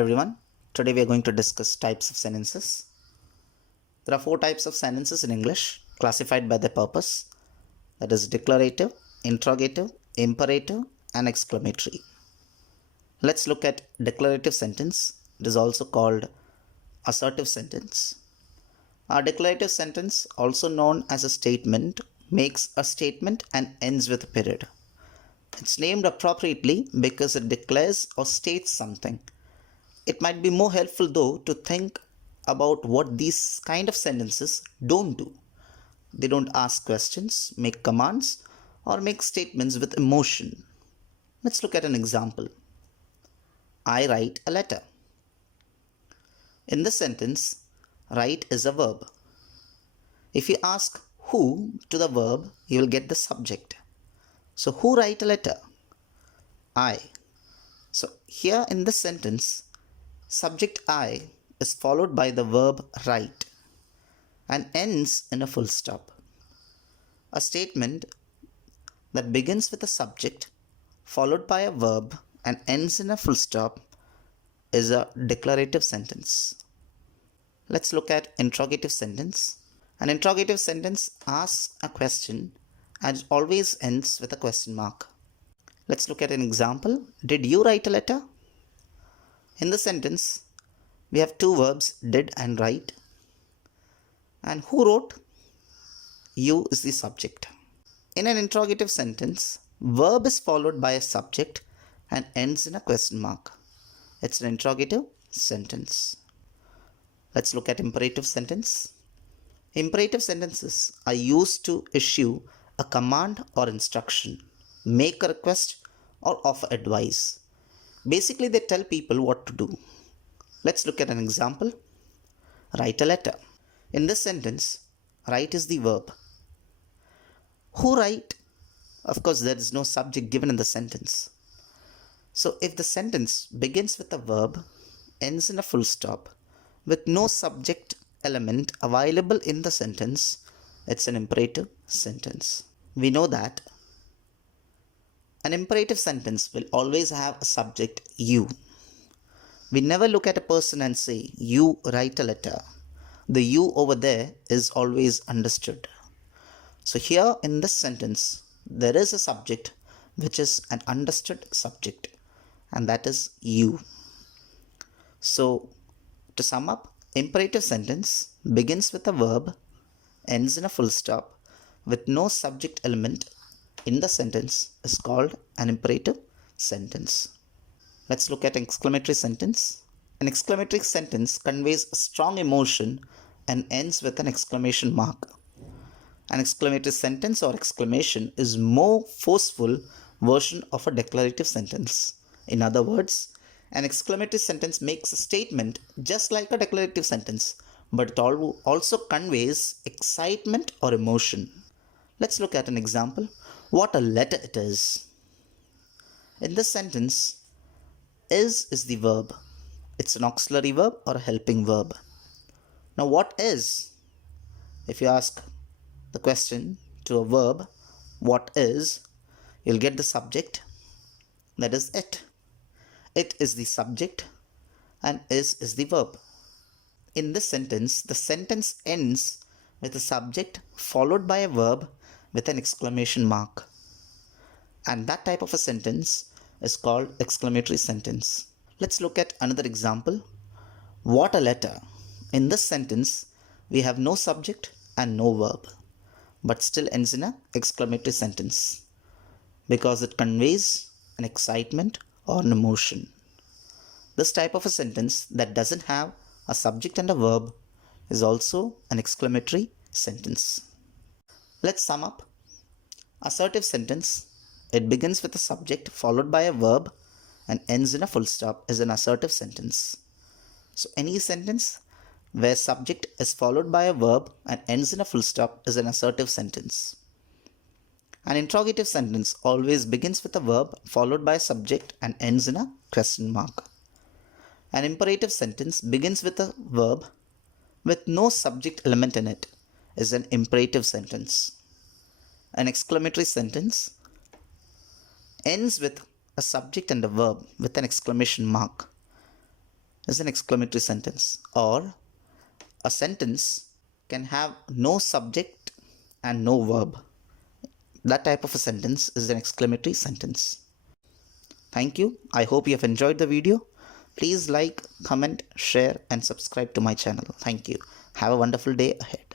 everyone. Today we are going to discuss types of sentences. There are four types of sentences in English classified by their purpose, that is declarative, interrogative, imperative, and exclamatory. Let's look at declarative sentence. It is also called assertive sentence. A declarative sentence, also known as a statement, makes a statement and ends with a period. It's named appropriately because it declares or states something. It might be more helpful though to think about what these kind of sentences don't do. They don't ask questions, make commands, or make statements with emotion. Let's look at an example. I write a letter. In this sentence, write is a verb. If you ask who to the verb, you will get the subject. So who write a letter? I. So here in this sentence, subject I is followed by the verb write and ends in a full stop. A statement that begins with a subject followed by a verb and ends in a full stop is a declarative sentence. Let's look at interrogative sentence. An interrogative sentence asks a question and it always ends with a question mark. Let's look at an example. Did you write a letter? In the sentence, we have two verbs, did and write. And who wrote? You is the subject. In an interrogative sentence, verb is followed by a subject and ends in a question mark. It's an interrogative sentence. Let's look at imperative sentence. Imperative sentences are used to issue a command or instruction, make a request, or offer advice. Basically, they tell people what to do. Let's look at an example. Write a letter. In this sentence, write is the verb. Who write? Of course, there is no subject given in the sentence. So if the sentence begins with a verb, ends in a full stop, with no subject element available in the sentence, it's an imperative sentence. We know that an imperative sentence will always have a subject you. We never look at a person and say, you write a letter. The you over there is always understood. So here in this sentence, there is a subject which is an understood subject, and that is you. So to sum up, imperative sentence begins with a verb, ends in a full stop, with no subject element in the sentence is called an imperative sentence. Let's look at exclamatory sentence. An exclamatory sentence conveys a strong emotion and ends with an exclamation mark. An exclamatory sentence or exclamation is more forceful version of a declarative sentence. In other words, an exclamatory sentence makes a statement just like a declarative sentence, but it also conveys excitement or emotion. Let's look at an example. What a letter it is. In this sentence, is the verb. It's an auxiliary verb or a helping verb. Now what is? If you ask the question to a verb, what is, you'll get the subject, that is it. It is the subject and is the verb. In this sentence, the sentence ends with a subject followed by a verb with an exclamation mark. And that type of a sentence is called exclamatory sentence. Let's look at another example. What a letter. In this sentence, we have no subject and no verb, but still ends in an exclamatory sentence because it conveys an excitement or an emotion. This type of a sentence that doesn't have a subject and a verb is also an exclamatory sentence. Let's sum up. Assertive sentence, it begins with a subject followed by a verb and ends in a full stop is an assertive sentence. So any sentence where subject is followed by a verb and ends in a full stop is an assertive sentence. An interrogative sentence always begins with a verb followed by a subject and ends in a question mark. An imperative sentence begins with a verb with no subject element in it is an imperative sentence. An exclamatory sentence ends with a subject and a verb with an exclamation mark. is an exclamatory sentence, or a sentence can have no subject and no verb. That type of a sentence is an exclamatory sentence. Thank you. I hope you have enjoyed the video. Please like, comment, share, and subscribe to my channel. Thank you. Have a wonderful day ahead.